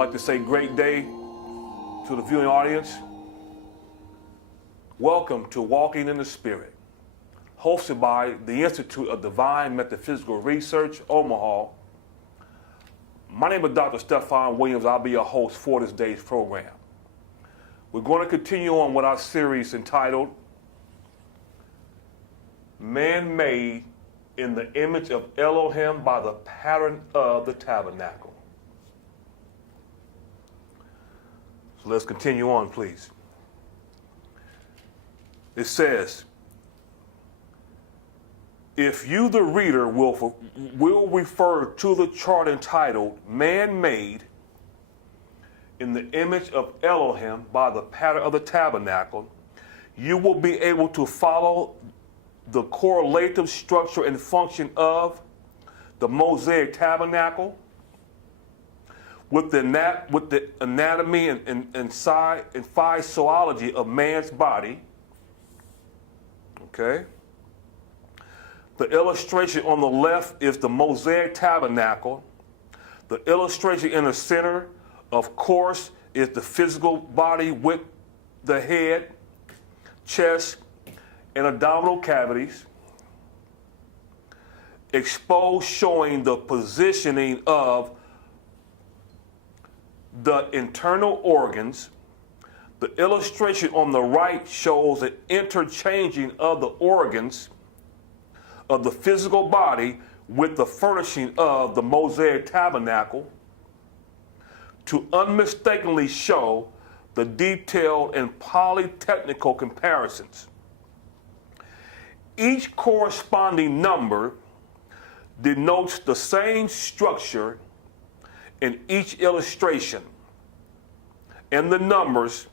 like to say great day to the viewing audience. Welcome to Walking in the Spirit, hosted by the Institute of Divine Metaphysical Research, Omaha. My name is Dr. Stefan Williams. I'll be your host for this day's program. We're going to continue on with our series entitled Man-Made in the Image of Elohim by the Pattern of the Tabernacle. So let's continue on, please. It says, if you, the reader, will refer to the chart entitled Man-Made in the Image of Elohim by the Pattern of the Tabernacle, you will be able to follow the correlative structure and function of the Mosaic Tabernacle with the anatomy and physiology of man's body. Okay? The illustration on the left is the Mosaic Tabernacle. The illustration in the center, of course, is the physical body with the head, chest, and abdominal cavities, exposed, showing the positioning of the internal organs. The illustration on the right shows an interchanging of the organs of the physical body with the furnishing of the Mosaic Tabernacle to unmistakably show the detailed and polytechnical comparisons. Each corresponding number denotes the same structure in each illustration, and the numbers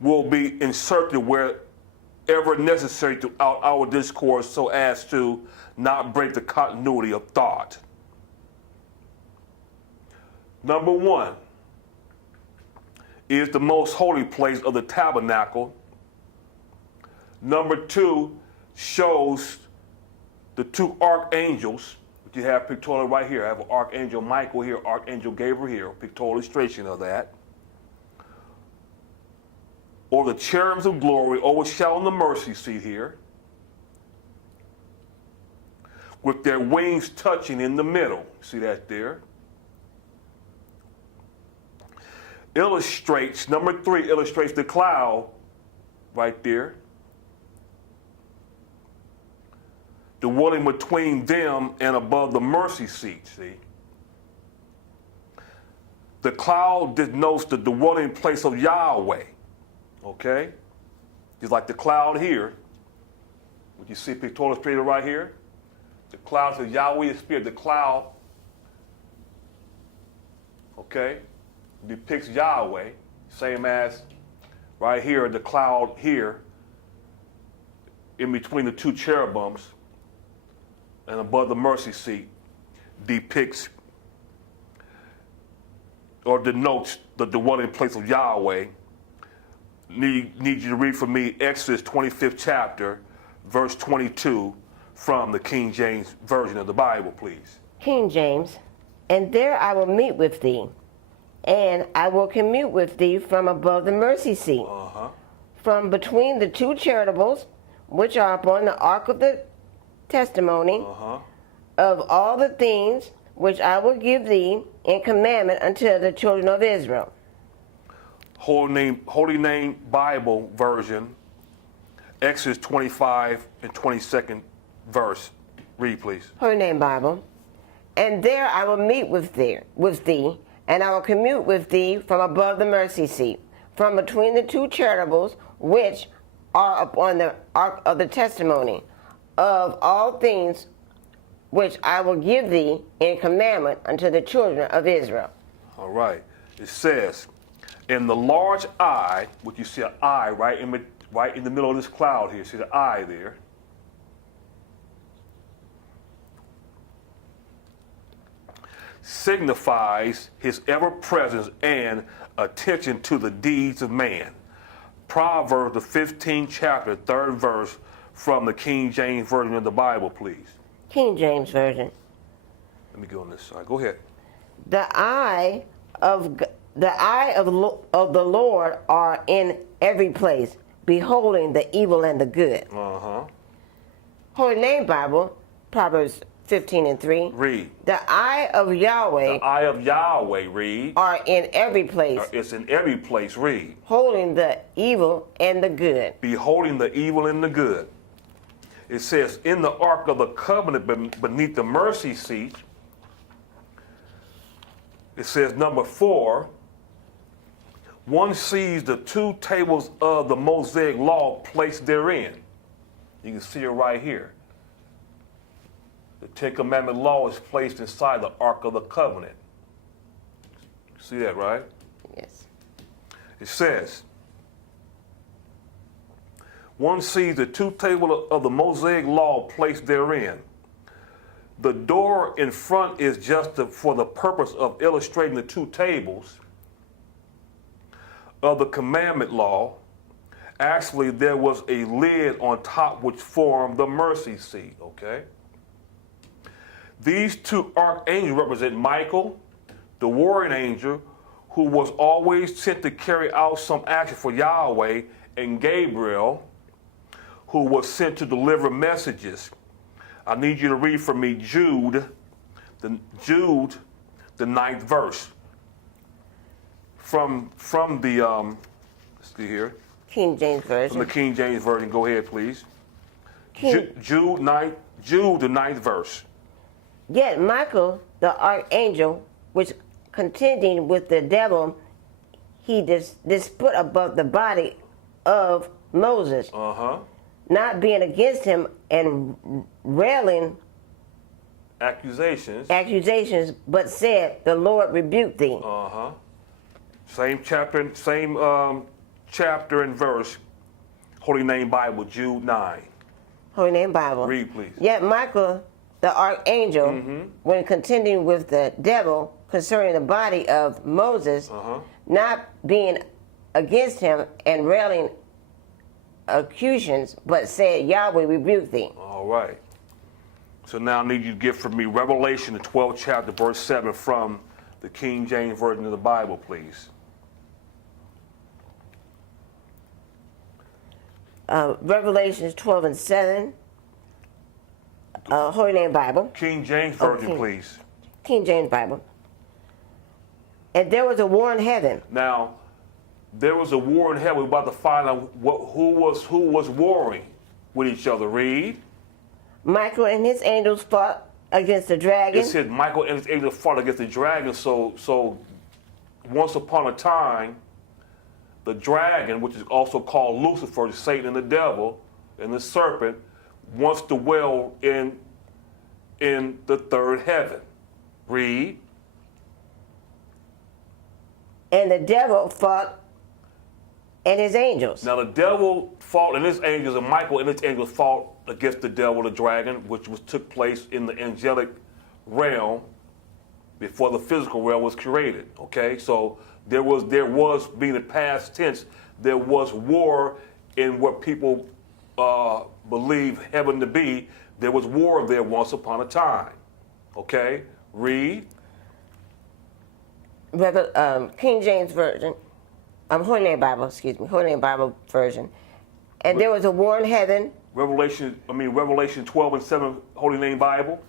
will be inserted wherever necessary throughout our discourse so as to not break the continuity of thought. Number one is the most holy place of the tabernacle. Number two shows the two archangels, which you have pictorial right here. I have Archangel Michael here, Archangel Gabriel here, pictorial illustration of that. Or the cherubs of glory overshadowing the mercy seat here, with their wings touching in the middle. See that there? Number three illustrates the cloud right there, dwelling between them and above the mercy seat, see? The cloud denotes the dwelling place of Yahweh, okay? Just like the cloud here, what you see pictorial illustrated right here. The cloud says Yahweh is Spirit. The cloud, okay, depicts Yahweh, same as right here, the cloud here, in between the two cherubims, and above the mercy seat, depicts or denotes the dwelling place of Yahweh. Need you to read for me Exodus 25th chapter, verse 22, from the King James Version of the Bible, please. King James, and there I will meet with thee, and I will commune with thee from above the mercy seat, from between the two cherubims, which are upon the ark of the testimony, of all the things which I will give thee in commandment unto the children of Israel. Holy Name Bible Version, Exodus 25 and 22nd verse. Read, please. Holy Name Bible. And there I will meet with thee, and I will commune with thee from above the mercy seat, from between the two cherubims which are upon the ark of the testimony, of all things which I will give thee in commandment unto the children of Israel. All right. It says, in the large eye, which you see an eye right in the middle of this cloud here. See the eye there. Signifies his ever-presence and attention to the deeds of man. Proverbs, the 15th chapter, 3rd verse, from the King James Version of the Bible, please. King James Version. Let me go on this side. Go ahead. The eye of the Lord are in every place, beholding the evil and the good. Holy Name Bible, Proverbs 15:3. Read. The eye of Yahweh The eye of Yahweh, read. are in every place, It's in every place, read. holding the evil and the good. Beholding the evil and the good. It says, in the ark of the covenant beneath the mercy seat, it says, number 4, one sees the 2 tables of the Mosaic law placed therein. You can see it right here. The 10 Commandment law is placed inside the Ark of the Covenant. See that, right? Yes. It says, one sees the 2 tables of the Mosaic law placed therein. The door in front is just for the purpose of illustrating the 2 tables of the commandment law. Actually, there was a lid on top which formed the mercy seat, okay? These 2 archangels represent Michael, the warring angel, who was always sent to carry out some action for Yahweh, and Gabriel, who was sent to deliver messages. I need you to read for me Jude, the 9th verse. From the, let's see here. King James Version. From the King James Version. Go ahead, please. King- Jude, the 9th verse. Yet Michael, the archangel, which contending with the devil, he disput above the body of Moses, not being against him and railing accusations, but said, the Lord rebuked thee. Same chapter and verse. Holy Name Bible, Jude 9. Holy Name Bible. Read, please. Yet Michael, the archangel, when contending with the devil concerning the body of Moses, not being against him and railing accusations, but said, Yahweh rebuked thee. All right. So now I need you to get for me Revelation, the 12th chapter, verse 7 from the King James Version of the Bible, please. Revelations 12 and 7. Holy Name Bible. King James Version, please. King James Bible. And there was a war in heaven. Now, there was a war in heaven. We're about to find out who was warring with each other. Read. Michael and his angels fought against the dragon. It said Michael and his angels fought against the dragon. So once upon a time, the dragon, which is also called Lucifer, Satan and the devil, and the serpent, once dwell in the third heaven. Read. And the devil fought and his angels. Now the devil fought and his angels, and Michael and his angels fought against the devil, the dragon, which took place in the angelic realm before the physical realm was created. Okay, so there was being in past tense, there was war in what people believe heaven to be. There was war there once upon a time. Okay, read. King James Version, Holy Name Bible, Holy Name Bible Version. And there was a war in heaven. Revelation 12 and 7, Holy Name Bible.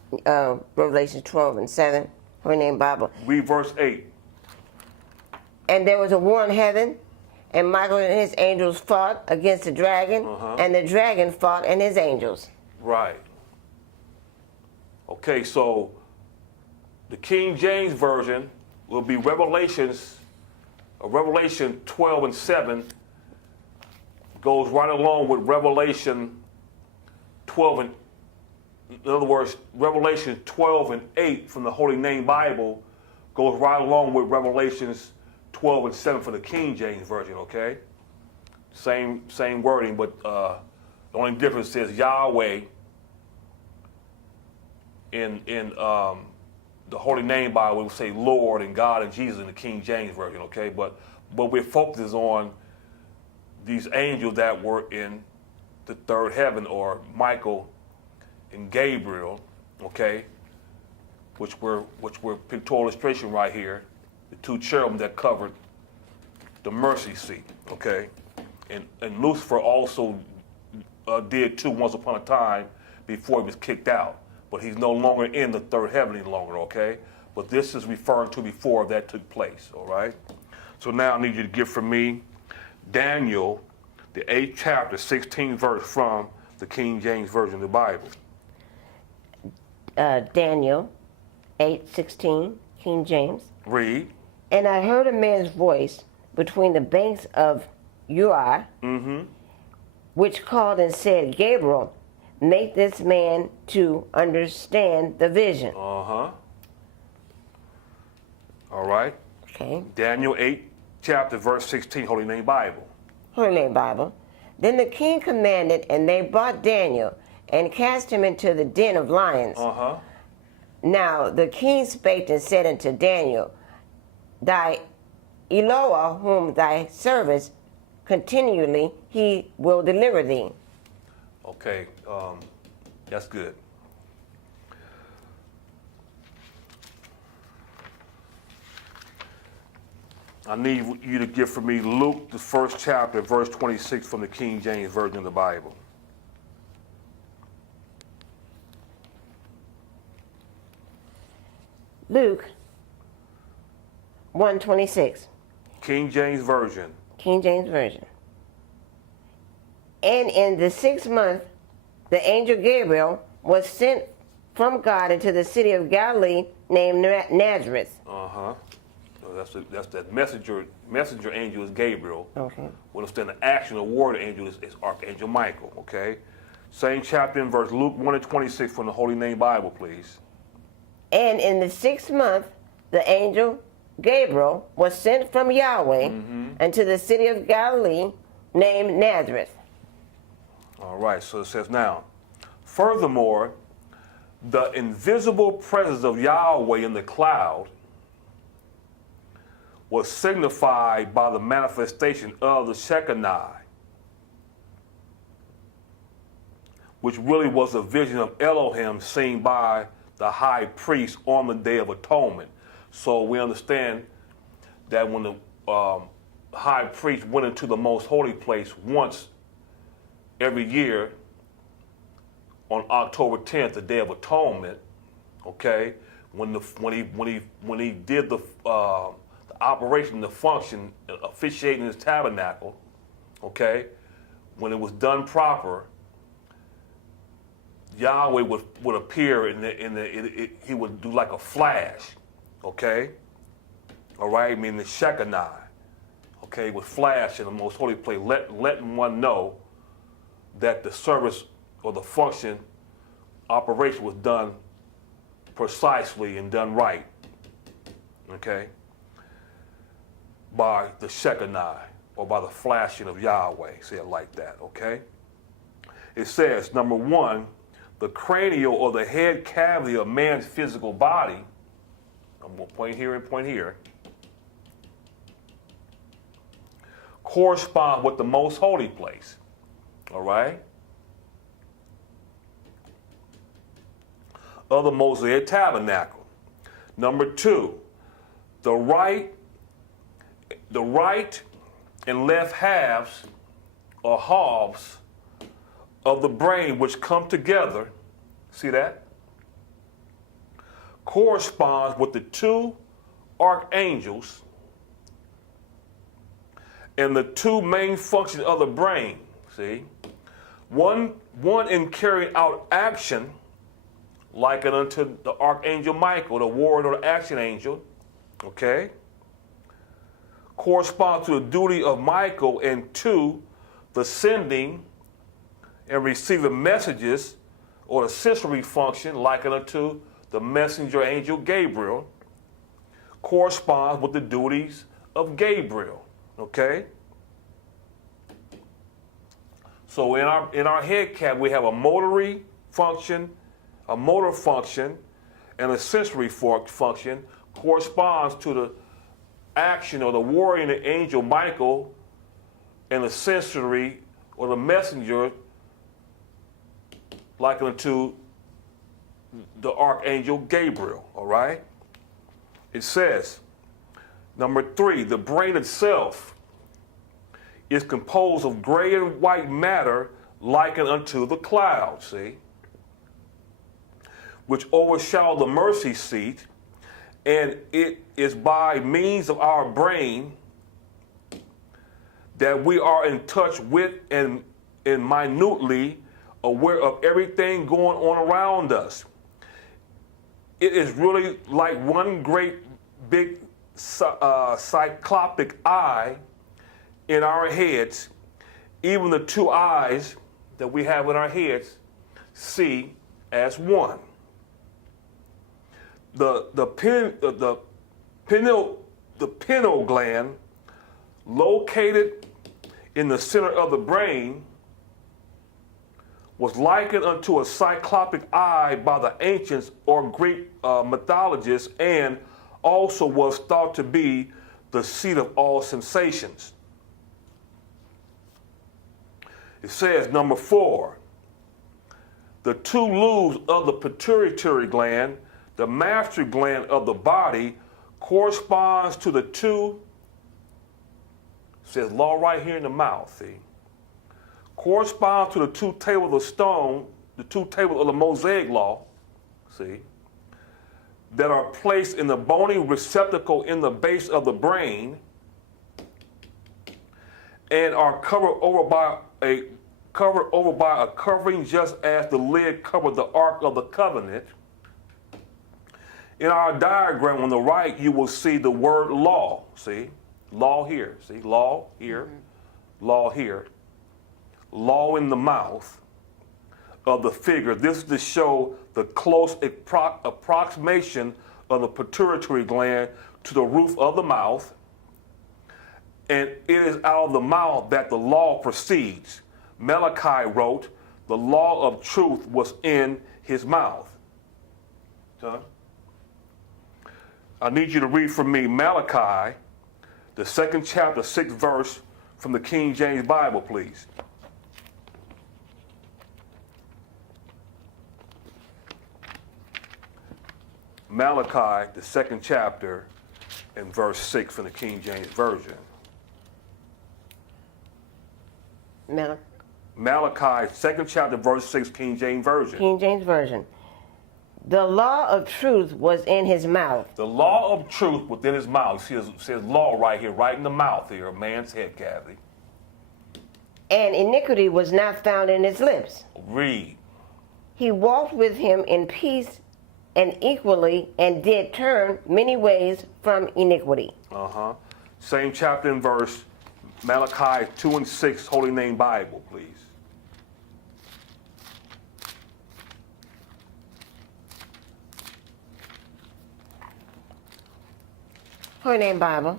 Revelation 12 and 7, Holy Name Bible. Read verse 8. And there was a war in heaven, and Michael and his angels fought against the dragon, and the dragon fought and his angels. Right. Okay, so the King James Version will be Revelation 12 and 7 goes right along with Revelation 12 and, in other words, Revelation 12 and 8 from the Holy Name Bible goes right along with Revelations 12 and 7 for the King James Version, okay? Same wording, but the only difference is Yahweh in the Holy Name Bible, we would say Lord and God and Jesus in the King James Version, okay? But we're focused on these angels that were in the third heaven, or Michael and Gabriel, okay? which we're pictorial illustration right here, the two cherubim that covered the mercy seat, okay? And Lucifer also did too once upon a time before he was kicked out. But he's no longer in the third heaven any longer, okay? But this is referring to before that took place, all right? So now I need you to get from me Daniel, the 8th chapter, 16th verse from the King James Version of the Bible. Daniel 8:16, King James. Read. And I heard a man's voice between the banks of Uri, which called and said, Gabriel, make this man to understand the vision. Uh-huh. All right. Okay. Daniel 8, chapter, verse 16, Holy Name Bible. Holy Name Bible. Then the king commanded, and they brought Daniel and cast him into the den of lions. Uh-huh. Now the king spake and said unto Daniel, thy Eloah, whom thy servest continually, he will deliver thee. Okay, that's good. I need you to get for me Luke, the 1st chapter, verse 26 from the King James Version of the Bible. Luke 1:26. King James Version. King James Version. And in the 6th month, the angel Gabriel was sent from God into the city of Galilee named Nazareth. Uh-huh. So that's that messenger angel is Gabriel. Okay. We understand the action of warrior angel is Archangel Michael, okay? Same chapter and verse, Luke 1:26 from the Holy Name Bible, please. And in the 6th month, the angel Gabriel was sent from Yahweh unto the city of Galilee named Nazareth. All right, so it says now, furthermore, the invisible presence of Yahweh in the cloud was signified by the manifestation of the Shekinah, which really was a vision of Elohim seen by the high priest on the Day of Atonement. So we understand that when the high priest went into the most holy place once every year on October 10th, the Day of Atonement, okay, when he did the operation, the function, officiating his tabernacle, okay, when it was done proper, Yahweh would appear he would do like a flash, okay, all right, meaning the Shekinah, okay, would flash in the most holy place, letting one know that the service or the function operation was done precisely and done right, okay, by the Shekinah or by the flashing of Yahweh, say it like that, okay? It says, number one, the cranial or the head cavity of man's physical body, I'm going to point here and point here, correspond with the most holy place, all right? Of the Mosaic tabernacle. Number two, the right and left halves or halves of the brain which come together, see that? Corresponds with the two archangels and the two main functions of the brain, see? One in carrying out action, likened unto the Archangel Michael, the warrior or the action angel, okay? Corresponds to the duty of Michael, and two, the sending and receiving messages or the sensory function, likened unto the messenger angel Gabriel, corresponds with the duties of Gabriel, okay? So in our head cap, we have a motor function, and a sensory function corresponds to the action or the warrior and the angel Michael, and the sensory or the messenger likened to the Archangel Gabriel, all right? It says, number 3, the brain itself is composed of gray and white matter likened unto the clouds, see, which overshadow the mercy seat, and it is by means of our brain that we are in touch with and minutely aware of everything going on around us. It is really like one great big cyclopic eye in our heads. Even the 2 eyes that we have in our heads see as one. The pineal gland, located in the center of the brain, was likened unto a cyclopic eye by the ancients or Greek mythologists, and also was thought to be the seat of all sensations. It says, number 4, the 2 lobes of the pituitary gland, the master gland of the body, corresponds to the 2, says law right here in the mouth, see, corresponds to the 2 tables of stone, the 2 tables of the Mosaic law, see, that are placed in the bony receptacle in the base of the brain and are covered over by a covering, just as the lid covered the Ark of the Covenant. In our diagram on the right, you will see the word law, see, law here, see, law here, law here, law in the mouth of the figure. This is to show the close approximation of the pituitary gland to the roof of the mouth, and it is out of the mouth that the law proceeds. Malachi wrote, the law of truth was in his mouth. Son, I need you to read for me Malachi, the 2nd chapter, 6th verse from the King James Bible, please. Malachi, the 2nd chapter, and verse 6 from the King James Version. Malachi, 2nd chapter, verse 6, King James Version. King James Version. The law of truth was in his mouth. The law of truth within his mouth. It says law right here, right in the mouth here, a man's head cavity. And iniquity was not found in his lips. Read. He walked with him in peace and equally, and did turn many ways from iniquity. Same chapter and verse, Malachi 2 and 6, Holy Name Bible, please. Holy Name Bible.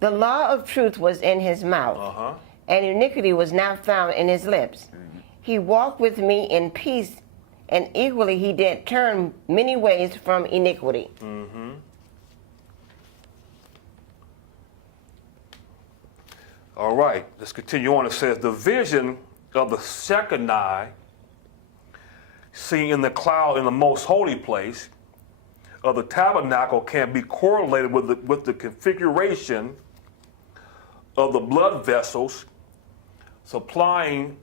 The law of truth was in his mouth, and iniquity was not found in his lips. He walked with me in peace, and equally he did turn many ways from iniquity. All right, let's continue on. It says, the vision of the Shekinah seen in the cloud in the most holy place of the tabernacle can be correlated with the configuration of the blood vessels supplying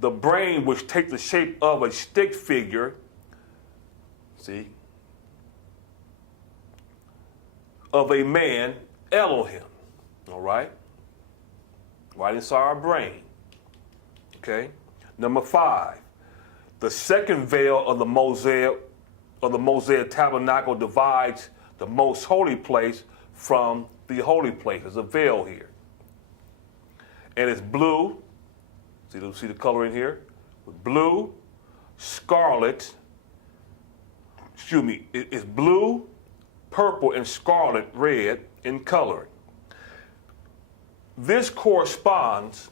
the brain, which take the shape of a stick figure, see, of a man, Elohim, all right? Right inside our brain, okay? Number 5, the second veil of the Mosaic tabernacle divides the most holy place from the holy place. There's a veil here. And it's blue. See the color in here? Blue, scarlet, it's blue, purple, and scarlet red in color. This corresponds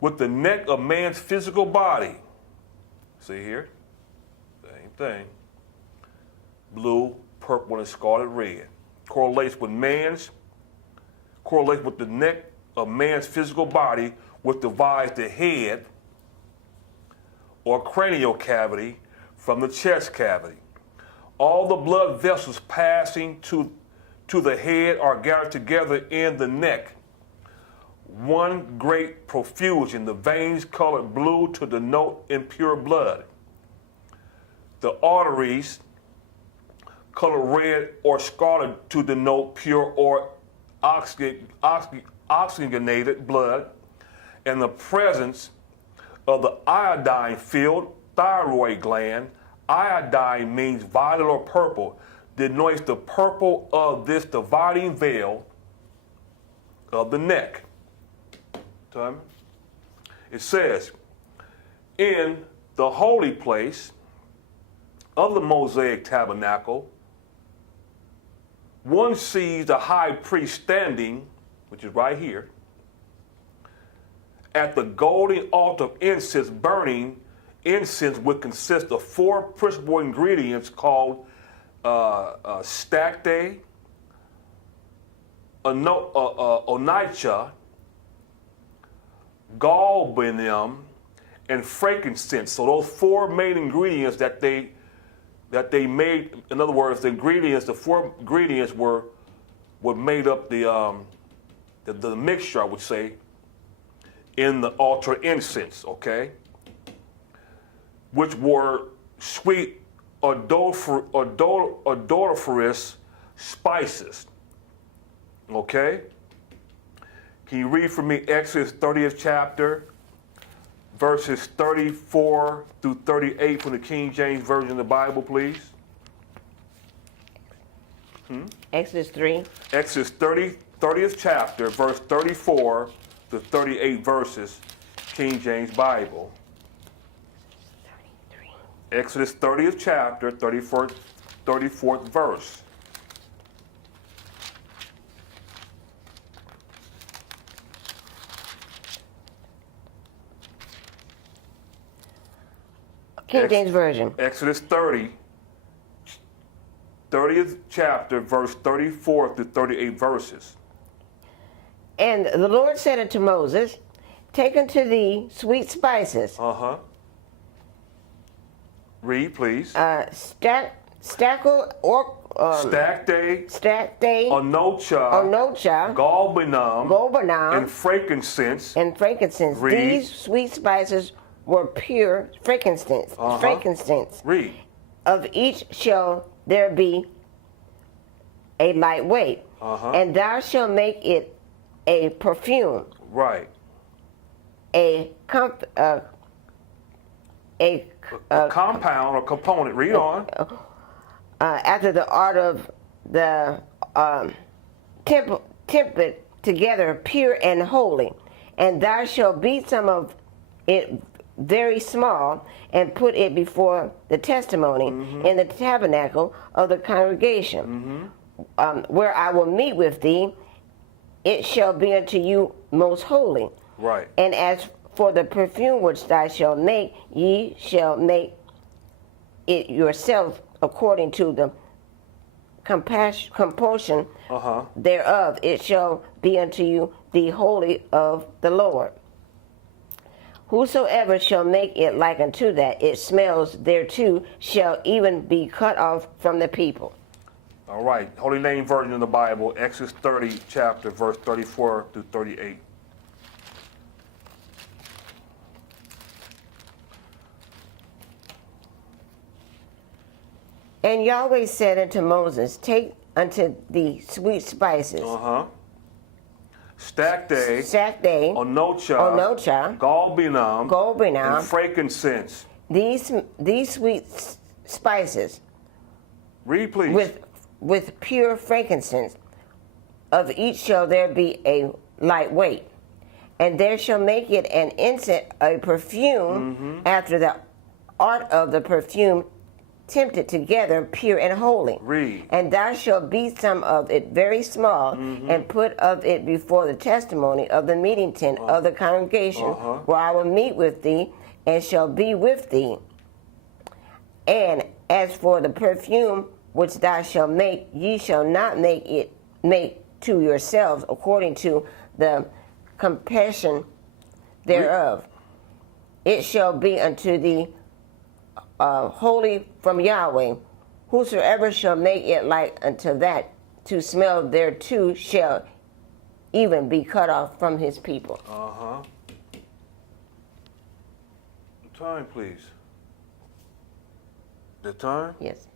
with the neck of man's physical body. See here? Same thing. Blue, purple, and scarlet red. Correlates with the neck of man's physical body, which divides the head or cranial cavity from the chest cavity. All the blood vessels passing to the head are gathered together in the neck. One great profusion, the veins colored blue to denote impure blood. The arteries colored red or scarlet to denote pure or oxygenated blood, and the presence of the iodine-filled thyroid gland. Iodine means violet or purple, denotes the purple of this dividing veil of the neck. It says, in the holy place of the Mosaic tabernacle, one sees the high priest standing, which is right here, at the golden altar of incense, burning incense, which consists of 4 principal ingredients called stacte, onycha, galbanum, and frankincense. So those 4 main ingredients that they made, in other words, the 4 ingredients were what made up the mixture, I would say, in the altar incense, okay? Which were sweet odoriferous spices, okay? Can you read for me Exodus 30th chapter, verses 34 through 38 from the King James Version of the Bible, please? Exodus 3. Exodus 30th chapter, verse 34 to 38 verses, King James Bible. 33. Exodus 30th chapter, 34th verse. King James Version. Exodus 30th chapter, verse 34 to 38 verses. And the Lord said unto Moses, take unto thee sweet spices. Read, please. Stacte, onycha, galbanum, and frankincense. Read. These sweet spices were pure frankincense. Read. Of each shall there be a light weight, and thou shalt make it a perfume. Right. A compound or component. Read on. After the art of the template together, pure and holy. And thou shalt beat some of it very small, and put it before the testimony in the tabernacle of the congregation, where I will meet with thee. It shall be unto you most holy. Right. And as for the perfume which thou shalt make, ye shall make it yourself according to the compulsion thereof. It shall be unto you the holy of the Lord. Whosoever shall make it like unto that it smells thereto shall even be cut off from the people. All right. Holy Name Version of the Bible, Exodus 30 chapter, verse 34 through 38. And Yahweh said unto Moses, take unto thee sweet spices. Stacte, onycha, galbanum, and frankincense. These sweet spices. Read, please. With pure frankincense, of each shall there be a light weight, and there shall make it an incense, a perfume, after the art of the perfume tempted together, pure and holy. Read. And thou shalt beat some of it very small, and put of it before the testimony of the meeting tent of the congregation, where I will meet with thee, and shall be with thee. And as for the perfume which thou shalt make, ye shall not make to yourselves according to the compassion thereof. it shall be unto thee holy from Yahweh. Whosoever shall make it like unto that to smell thereto shall even be cut off from his people. The time, please. The time? Yes.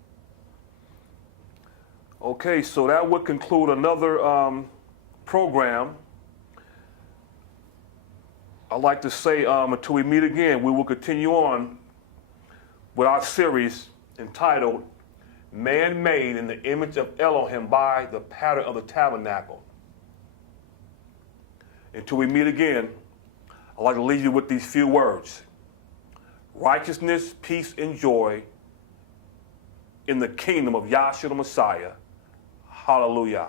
Okay, so that would conclude another program. I'd like to say until we meet again, we will continue on with our series entitled Man Made in the Image of Elohim by the Pattern of the Tabernacle. Until we meet again, I'd like to leave you with these few words. Righteousness, peace, and joy in the kingdom of Yahshua the Messiah. Hallelujah.